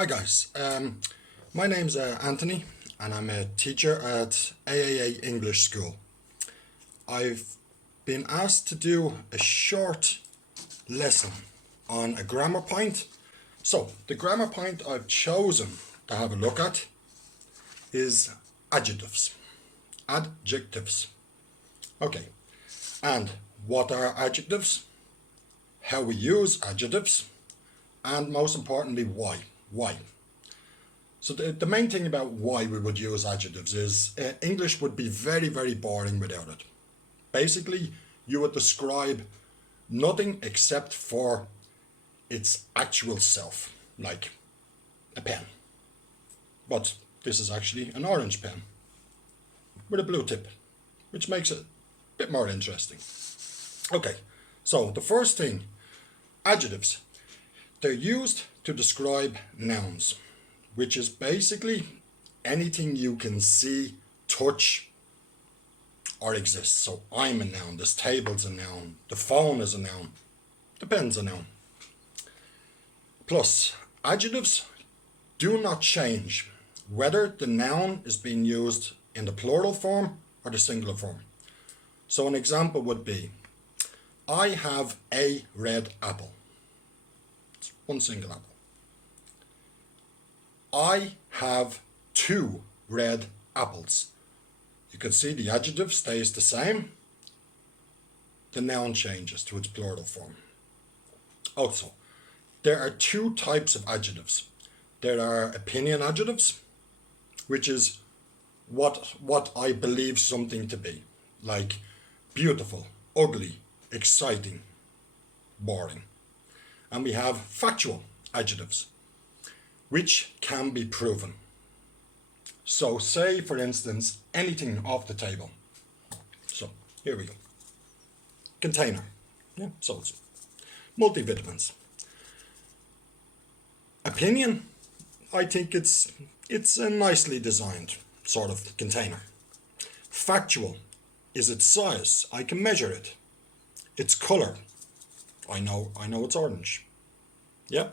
Hi guys, my name's Anthony and I'm a teacher at AAA English School. I've been asked to do a short lesson on a grammar point. So the grammar point I've chosen to have a look at is adjectives. Adjectives. Okay, and what are adjectives? How we use adjectives, and most importantly, why. Why? So the main thing about why we would use adjectives is English would be very, very boring without it. Basically, you would describe nothing except for its actual self, like a pen. But this is actually an orange pen with a blue tip, which makes it a bit more interesting. Okay, so the first thing, adjectives. They're used to describe nouns, which is basically anything you can see, touch, or exist. So I'm a noun, this table's a noun, the phone is a noun, the pen's a noun. Plus, adjectives do not change whether the noun is being used in the plural form or the singular form. So an example would be, I have a red apple. It's one single apple. I have 2 red apples. You can see the adjective stays the same. The noun changes to its plural form. Also, there are 2 types of adjectives. There are opinion adjectives, which is what I believe something to be, like beautiful, ugly, exciting, boring. And we have factual adjectives, which can be proven. So say, for instance, anything off the table. So here we go. Container. Yeah, so it's multivitamins. Opinion, I think it's a nicely designed sort of container. Factual is its size. I can measure it. Its color. I know it's orange. Yeah.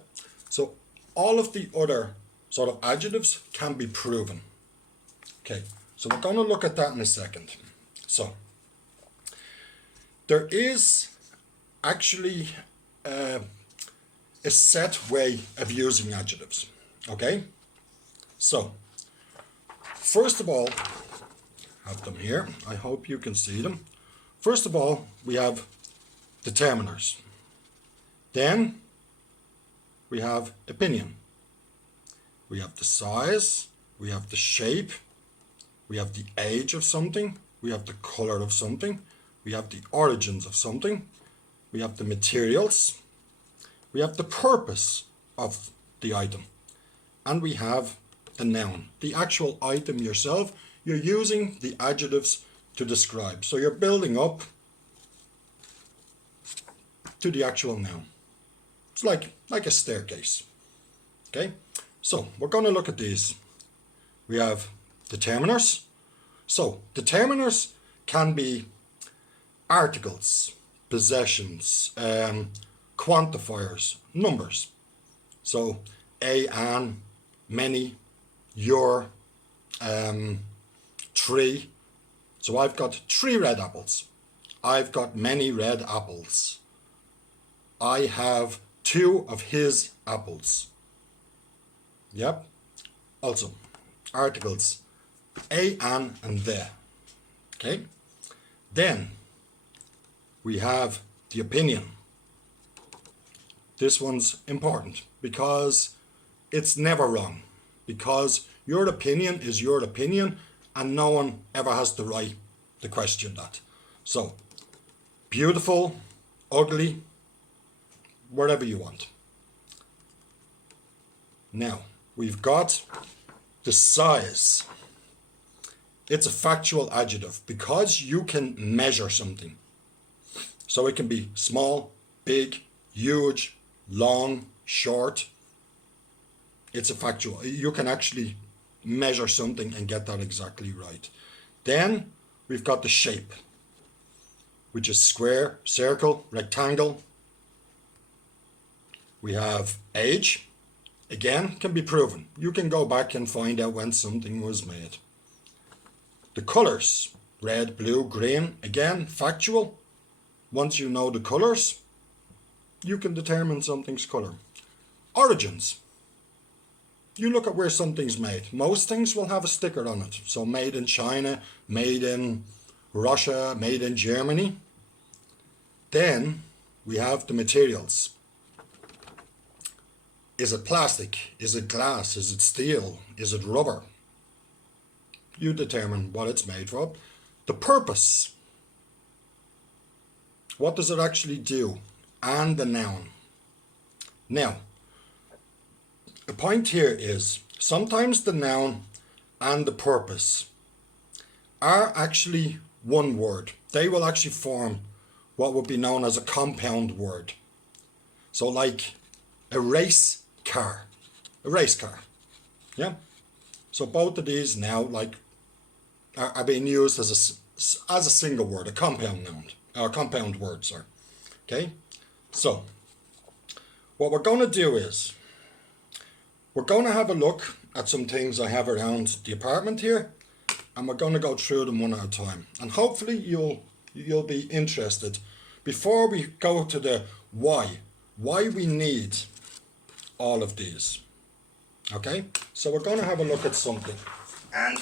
So all of the other sort of adjectives can be proven. Okay, so we're going to look at that in a second. So there is actually a set way of using adjectives. Okay, so first of all, I have them here. I hope you can see them. First of all, we have determiners. Then we have opinion. We have the size, we have the shape, we have the age of something, we have the color of something, we have the origins of something, we have the materials, we have the purpose of the item, and we have the noun, the actual item yourself. You're using the adjectives to describe. So you're building up to the actual noun. It's like a staircase. Okay, so we're going to look at these. We have determiners. So determiners can be articles, possessions, quantifiers, numbers. So a, an, many, your, 3. So I've got 3 red apples. I've got many red apples. I have 2 of his apples. Yep. Also, articles a, an, and the. Okay. Then we have the opinion. This one's important because it's never wrong. Because your opinion is your opinion and no one ever has the right to question that. So, beautiful, ugly, wherever you want. Now, we've got the size. It's a factual adjective because you can measure something. So it can be small, big, huge, long, short. It's a factual. You can actually measure something and get that exactly right. Then we've got the shape, which is square, circle, rectangle. We have age. again, can be proven. You can go back and find out when something was made. The colours, red, blue, green, again, factual. Once you know the colours, you can determine something's colour. Origins. You look at where something's made. Most things will have a sticker on it. So made in China, made in Russia, made in Germany. Then we have the materials. Is it plastic? Is it glass? Is it steel? Is it rubber? You determine what it's made for. The purpose. What does it actually do? And the noun. Now, the point here is sometimes the noun and the purpose are actually one word. They will actually form what would be known as a compound word. So like a race car. A race car. Yeah? So both of these now like are being used as a single word, a compound noun, or compound word, sorry. Okay? So what we're going to do is we're going to have a look at some things I have around the apartment here, and we're going to go through them one at a time. And hopefully you'll be interested before we go to the why we need all of these. Okay? So we're going to have a look at something. And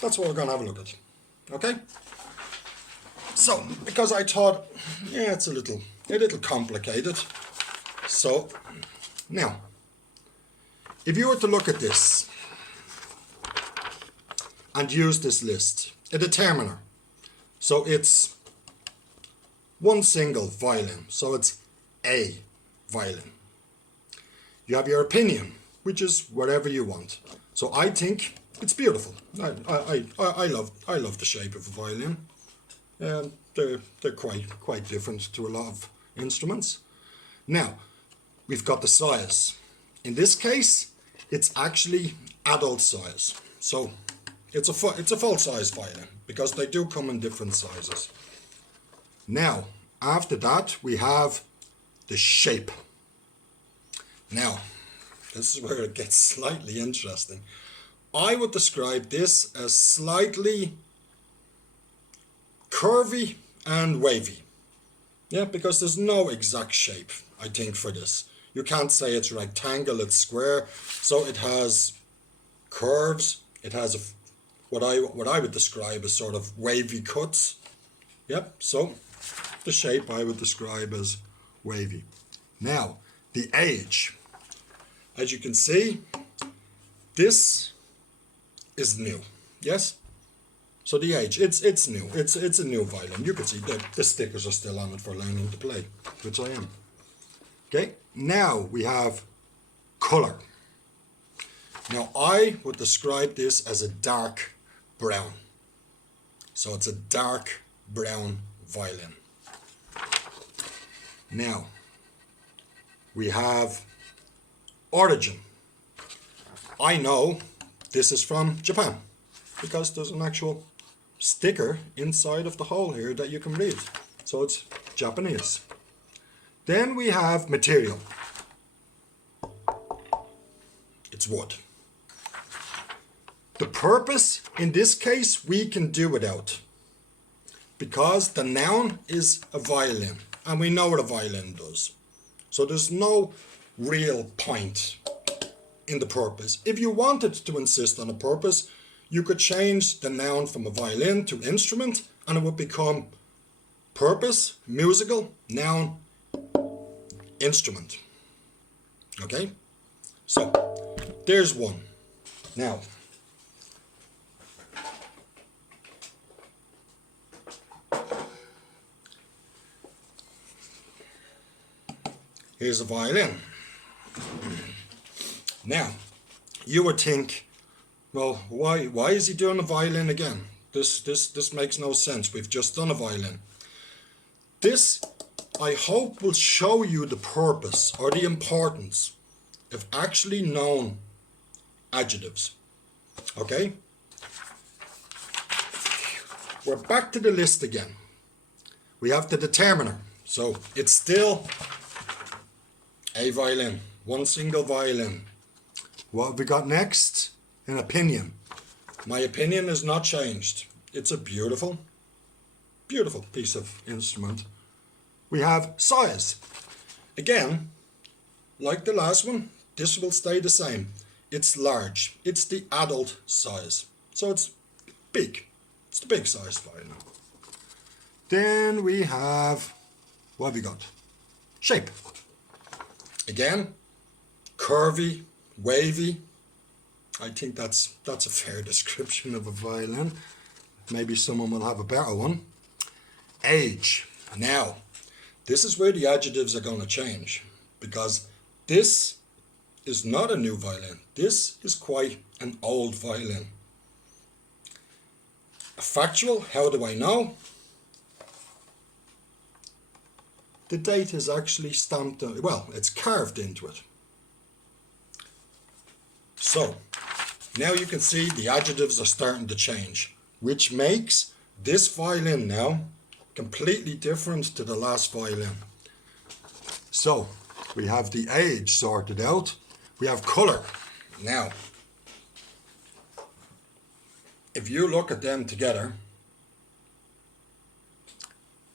that's what we're going to have a look at. Okay? So, because I thought, yeah, it's a little complicated. So, now, if you were to look at this and use this list, a determiner. So it's one single violin. So it's a violin. You have your opinion, which is whatever you want. So I think it's beautiful. I love the shape of a violin. They're quite different to a lot of instruments. Now, we've got the size. In this case, it's actually adult size. So it's a full size violin because they do come in different sizes. Now, after that, we have the shape. Now, this is where it gets slightly interesting. I would describe this as slightly curvy and wavy. Yeah, because there's no exact shape, I think, for this. You can't say it's rectangle, it's square. So it has curves. It has what I would describe as sort of wavy cuts. Yep, so the shape I would describe as wavy. Now, the age. As you can see, this is new. Yes? So the age, it's new. It's a new violin. You can see that the stickers are still on it for learning to play, which I am. Okay, now we have color. Now I would describe this as a dark brown. So it's a dark brown violin. Now we have origin. I know this is from Japan because there's an actual sticker inside of the hole here that you can read. So it's Japanese. Then we have material. It's wood. The purpose, in this case, we can do without. Because the noun is a violin. And we know what a violin does. So there's no real point in the purpose. If you wanted to insist on a purpose, you could change the noun from a violin to instrument, and it would become purpose, musical, noun, instrument. Okay? So, there's one. Now, here's a violin. Now, you would think, well, why is he doing a violin again? This makes no sense. We've just done a violin. This, I hope, will show you the purpose or the importance of actually known adjectives. Okay? We're back to the list again. We have the determiner. So it's still a violin, one single violin. What have we got next? An opinion. My opinion is not changed. It's a beautiful, beautiful piece of instrument. We have size. Again, like the last one, this will stay the same. It's large. It's the adult size. So it's big. It's the big size violin. Then we have, what have we got? Shape. Again, curvy, wavy. I think that's a fair description of a violin. Maybe someone will have a better one. Age. Now, this is where the adjectives are going to change, because this is not a new violin. This is quite an old violin. Factual, how do I know? The date is actually stamped, well, it's carved into it. So, now you can see the adjectives are starting to change, which makes this violin now completely different to the last violin. So, we have the age sorted out. We have colour. Now, if you look at them together,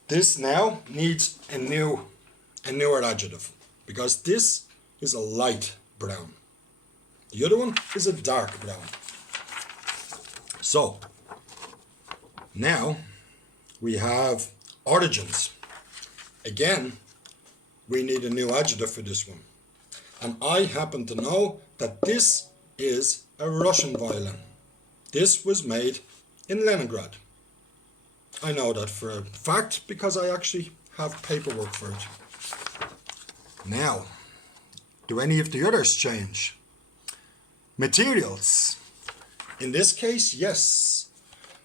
this now needs a newer adjective, because this is a light brown. The other one is a dark brown. So, now we have origins. Again, we need a new adjective for this one. And I happen to know that this is a Russian violin. This was made in Leningrad. I know that for a fact because I actually have paperwork for it. Now, do any of the others change? Materials. In this case, yes.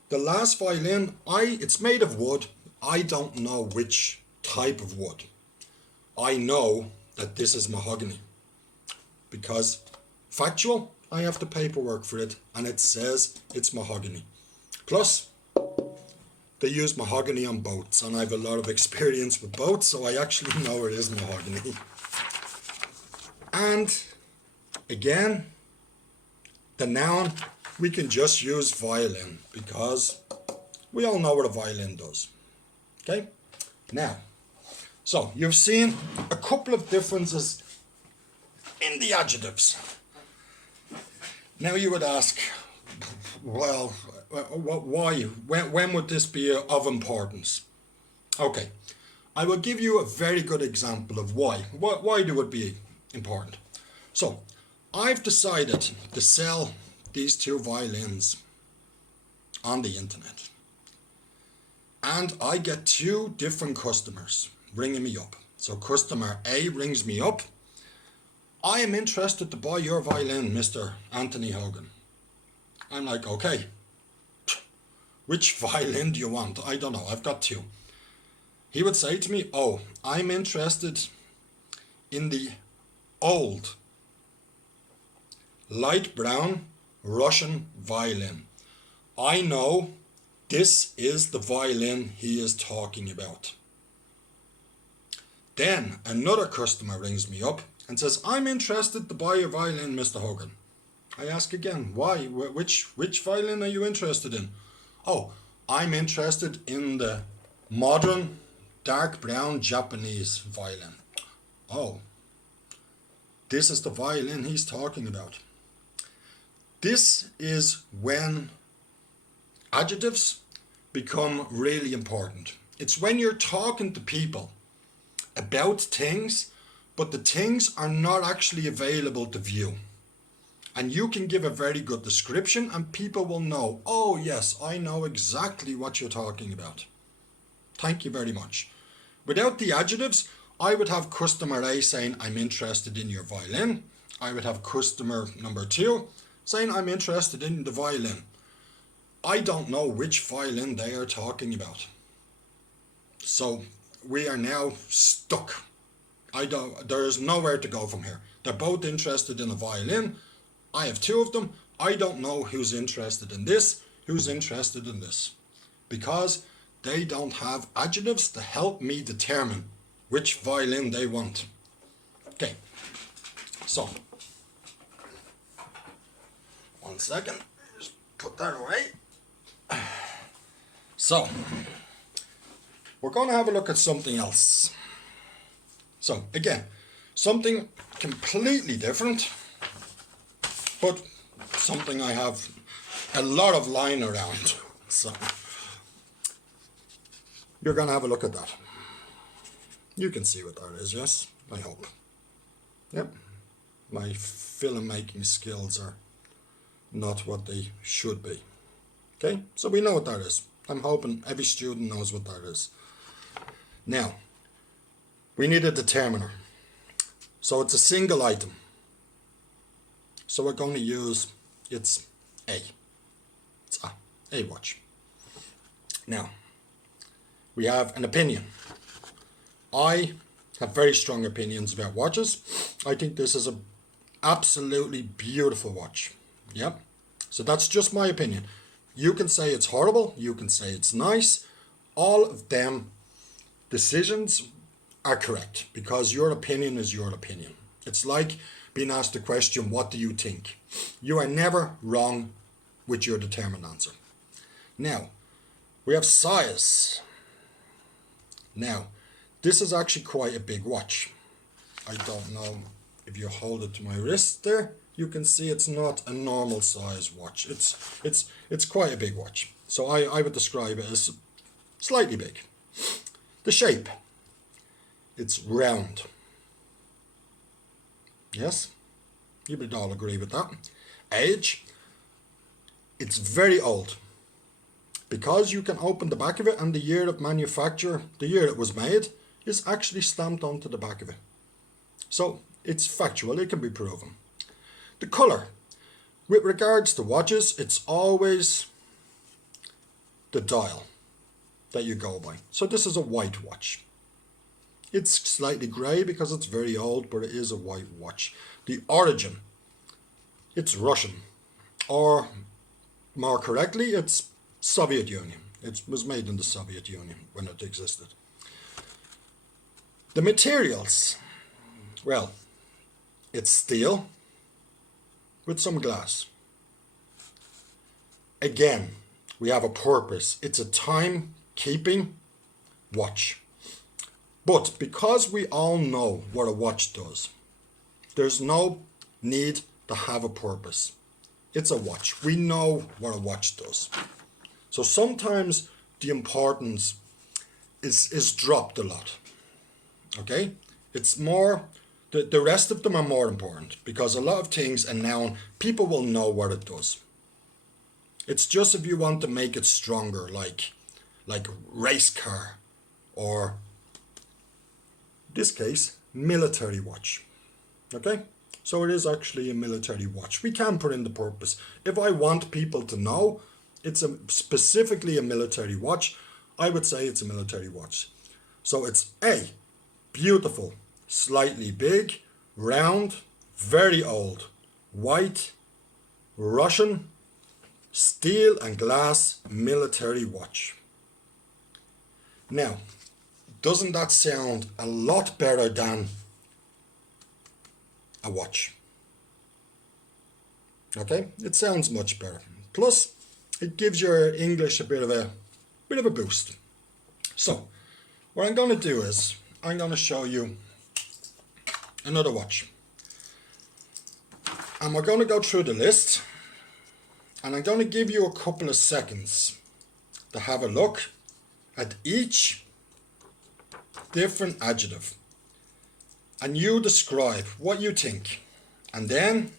The last violin, it's made of wood. I don't know which type of wood. I know that this is mahogany, because factual, I have the paperwork for it and it says it's mahogany. Plus, they use mahogany on boats, and I have a lot of experience with boats, so I actually know it is mahogany. And again, the noun, we can just use violin, because we all know what a violin does. Okay? Now, so you've seen a couple of differences in the adjectives. Now you would ask, well, why? When would this be of importance? Okay, I will give you a very good example of why. Why do it be important? So, I've decided to sell these two violins on the internet. And I get two different customers ringing me up. So customer A rings me up. I am interested to buy your violin, Mr. Anthony Hogan. I'm like, okay. Which violin do you want? I don't know, I've got two. He would say to me, oh, I'm interested in the old, light brown Russian violin. I know this is the violin he is talking about. Then another customer rings me up and says, I'm interested to buy your violin, Mr. Hogan. I ask again, why? Which violin are you interested in? Oh, I'm interested in the modern dark brown Japanese violin. Oh, this is the violin he's talking about. This is when adjectives become really important. It's when you're talking to people about things, but the things are not actually available to view. And you can give a very good description and people will know, oh yes, I know exactly what you're talking about. Thank you very much. Without the adjectives, I would have customer A saying, I'm interested in your violin. I would have customer number 2 saying, I'm interested in the violin. I don't know which violin they are talking about. So we are now stuck. There is nowhere to go from here. They're both interested in a violin. I have two of them. I don't know who's interested in this, who's interested in this. Because they don't have adjectives to help me determine which violin they want. Okay, so 1 second, just put that away. So we're going to have a look at something else. So again, something completely different, but something I have a lot of lying around. So you're going to have a look at that. You can see what that is, yes? I hope. Yep. My filmmaking skills are not what they should be. Okay, so we know what that is. I'm hoping every student knows what that is. Now, we need a determiner. So it's a single item. So we're going to use, it's A. It's A watch. Now, we have an opinion. I have very strong opinions about watches. I think this is an absolutely beautiful watch. Yep. So that's just my opinion. You can say it's horrible. You can say it's nice. All of them decisions are correct because your opinion is your opinion. It's like being asked the question, what do you think? You are never wrong with your determined answer. Now, we have size. Now, this is actually quite a big watch. I don't know if you hold it to my wrist there, you can see it's not a normal size watch. It's quite a big watch. So I would describe it as slightly big. The shape, it's round. Yes, you would all agree with that. Age, it's very old. Because you can open the back of it and the year of manufacture, the year it was made, is actually stamped onto the back of it. So it's factual, it can be proven. The colour, with regards to watches, it's always the dial that you go by. So this is a white watch. It's slightly grey because it's very old, but it is a white watch. The origin, it's Russian, or more correctly, it's Soviet Union. It was made in the Soviet Union when it existed. The materials, well, it's steel with some glass. Again, we have a purpose. It's a time-keeping watch. But because we all know what a watch does, there's no need to have a purpose. It's a watch. We know what a watch does. So sometimes the importance is dropped a lot. Okay? It's more, the rest of them are more important because a lot of things are known, people will know what it does. It's just if you want to make it stronger, like race car, or in this case, military watch. Okay? So it is actually a military watch. We can put in the purpose. If I want people to know it's specifically a military watch, I would say it's a military watch. So it's A, beautiful, slightly big, round, very old, white, Russian, steel and glass military watch. Now, doesn't that sound a lot better than a watch? Okay, it sounds much better. Plus, it gives your English a bit of a boost. So, what I'm going to do is I'm going to show you another watch, and we're going to go through the list, and I'm going to give you a couple of seconds to have a look at each different adjective, and you describe what you think, and then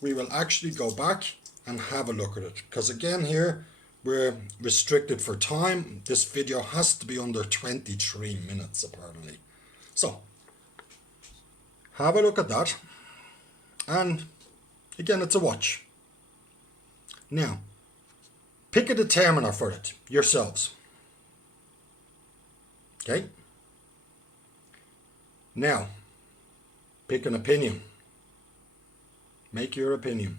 we will actually go back and have a look at it, because again here we're restricted for time. This video has to be under 23 minutes apparently. So have a look at that, and again it's a watch. Now pick a determiner for it yourselves. Okay, now pick an opinion. Make your opinion.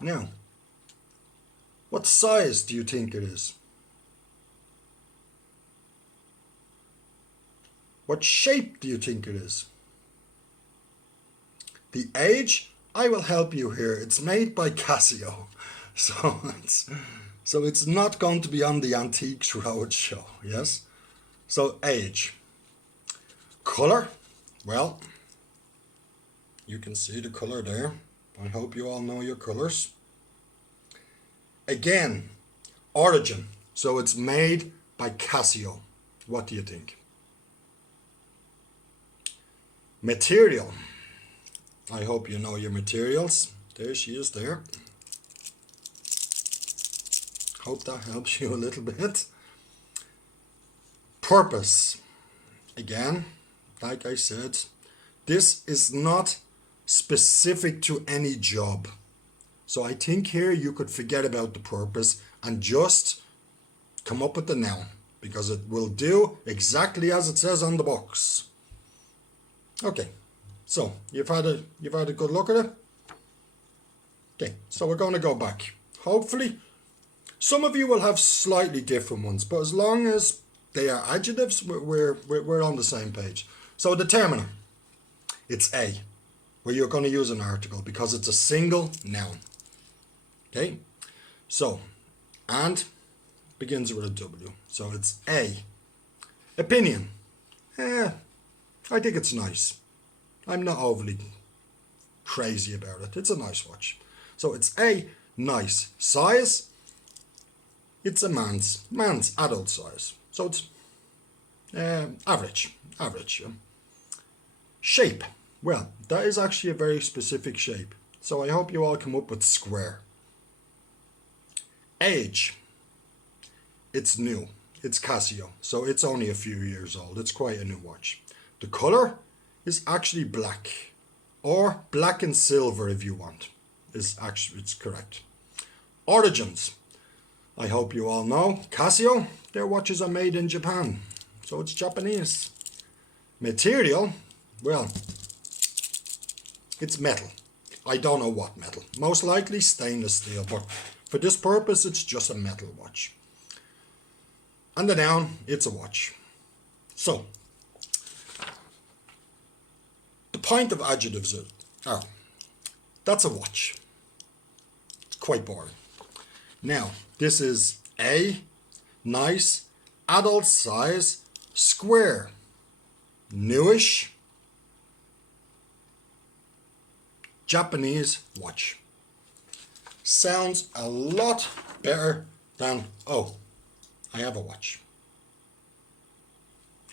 Now, what size do you think it is? What shape do you think it is? The age, I will help you here. It's made by Casio. So it's not going to be on the Antiques Roadshow, yes? So age. Color, well, you can see the color there. I hope you all know your colors. Again, origin. So it's made by Casio. What do you think? Material. I hope you know your materials. There she is there. Hope that helps you a little bit. Purpose. Again, like I said, this is not specific to any job. So I think here you could forget about the purpose and just come up with the noun, because it will do exactly as it says on the box. Okay, so you've had a good look at it. Okay, so we're going to go back. Hopefully, some of you will have slightly different ones, but as long as they are adjectives, we're on the same page. So determiner, it's A, where you're going to use an article because it's a single noun. Okay, so, and begins with a W. So it's A. Opinion. I think it's nice. I'm not overly crazy about it. It's a nice watch. So it's A, nice. Size, it's a man's adult size. So it's average. Yeah. Shape. Well, that is actually a very specific shape. So I hope you all come up with square. Age. It's new. It's Casio. So it's only a few years old. It's quite a new watch. The color is actually black, or black and silver if you want. It's correct. Origins. I hope you all know Casio, their watches are made in Japan, so it's Japanese. Material, well, it's metal. I don't know what metal. Most likely stainless steel, but for this purpose it's just a metal watch. And the noun, it's a watch. So, the point of adjectives are, that's a watch. It's quite boring. Now, this is A, nice, adult size, square, newish, Japanese watch. Sounds a lot better than, oh, I have a watch.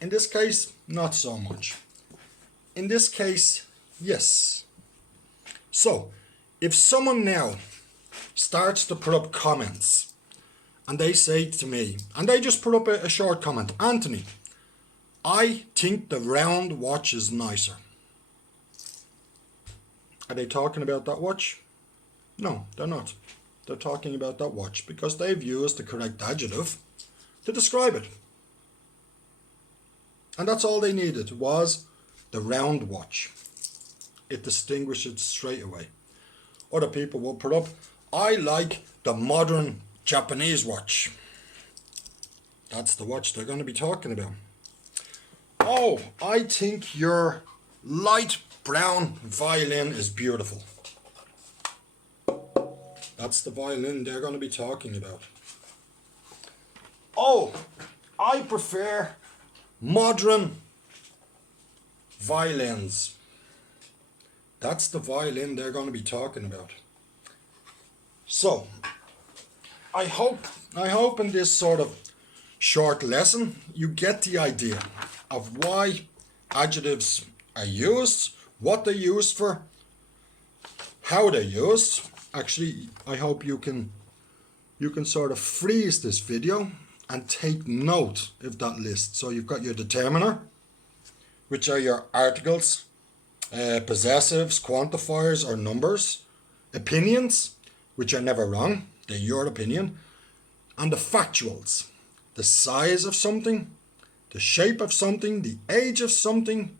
In this case, not so much. In this case, yes. So, if someone now starts to put up comments and they say to me, and they just put up a short comment, Anthony, I think the round watch is nicer. Are they talking about that watch? No, they're not. They're talking about that watch because they've used the correct adjective to describe it. And that's all they needed was the round watch. It distinguishes it straight away. Other people will put up, I like the modern Japanese watch. That's the watch they're going to be talking about. Oh, I think your light brown violin is beautiful. That's the violin they're going to be talking about. Oh, I prefer modern violins. That's the violin they're going to be talking about. So, I hope in this sort of short lesson you get the idea of why adjectives are used, what they're used for, how they're used. Actually, I hope you can sort of freeze this video and take note of that list. So you've got your determiner, which are your articles, possessives, quantifiers or numbers, opinions, which are never wrong, they're your opinion, and the factuals, the size of something, the shape of something, the age of something,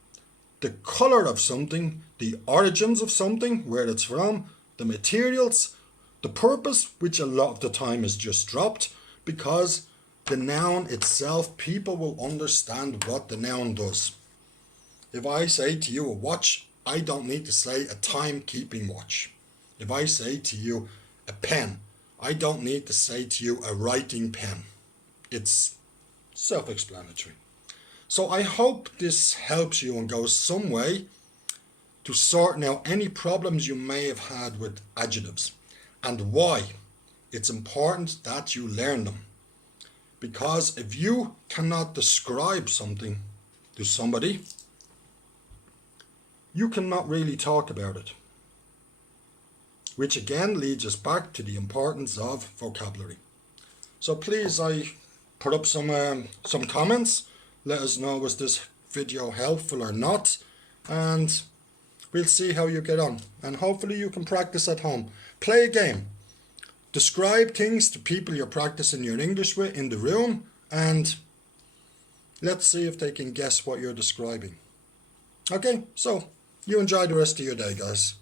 the color of something, the origins of something, where it's from, the materials, the purpose, which a lot of the time is just dropped because the noun itself, people will understand what the noun does. If I say to you a watch, I don't need to say a timekeeping watch. If I say to you a pen, I don't need to say to you a writing pen. It's self-explanatory. So I hope this helps you and goes some way to sorting out any problems you may have had with adjectives and why it's important that you learn them. Because if you cannot describe something to somebody, you cannot really talk about it. Which again leads us back to the importance of vocabulary. So please, I put up some comments. Let us know, was this video helpful or not, and we'll see how you get on. And hopefully you can practice at home. Play a game. Describe things to people you're practicing your English with in the room, and let's see if they can guess what you're describing. Okay, so you enjoy the rest of your day, guys.